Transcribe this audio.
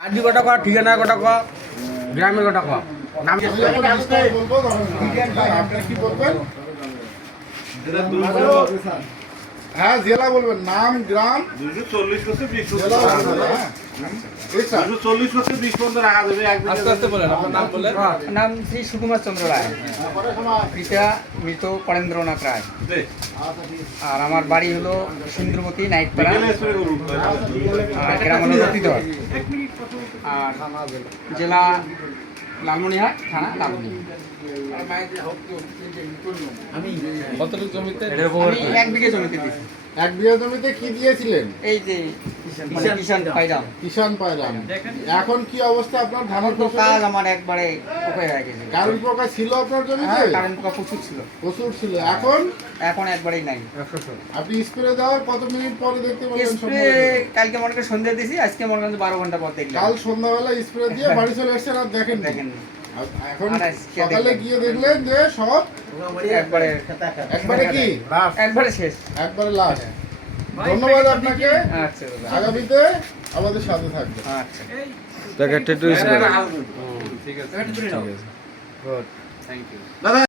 আদি গোটা কর, ঠিকানা গোটা কর, গ্রামের গোটা কর। নাম আপনি কি বলবেন? হ্যাঁ, জেলা বলবেন, নাম, গ্রাম, 240 বছর 20 জেলা বলবেন। হ্যাঁ, এই স্যার। 240 বছর 20 পর্যন্ত রাখা যাবে। নাম বললেন। নাম শ্রী সুকুমার চন্দ্র রায়, পিতা মৃত পরেন্দ্রনাথ রায়। আর আমার বাড়ি হলো সিন্ধুমতি নাইটপাড়া, আর গ্রাম হলো রতিধর, আর জেলা লালমনিরহাট, থানা লালমনি। কতটুকু জমিতে? আমি 1 বিঘে জমিতে দিয়েছি। 1 বিঘা জমিতে কি দিয়েছিলেন? এই যে কিষান পাইলাম, কিষান পাইলাম। এখন কি অবস্থা আপনার ধানের তো ফসলের? কাজ আমার একবারে ওকে হয়ে গেছে। কারেন্ট পোকা ছিল আপনার জমিতে? হ্যাঁ, কারেন্ট পোকা প্রচুর ছিল, প্রচুর ছিল। এখন এখন একবারেই নাই। আপনি স্প্রে দেওয়ার কত মিনিট পরে দেখতে পাবেন? স্প্রে কালকে মনে করেন সন্ধ্যা দিয়েছি, আজকে মনে করেন 12 ঘন্টা পর দেখলাম। কাল সন্ধ্যাবেলা স্প্রে দিয়ে বাড়ি চলে এসেছেন আর দেখেন দেখেন এখন আর আজকে সকালে দেখলাম। গিয়ে দেখলেন যে সব একবারে একবারে কি একবারে শেষ। একবারে লাস্ট। ধন্যবাদ আপনাকে। আচ্ছা দাদা, আগামীতে আমাদের সাথে থাকবে। আচ্ছা ঠিক আছে। ঠিক আছে। Good, thank you. দাদা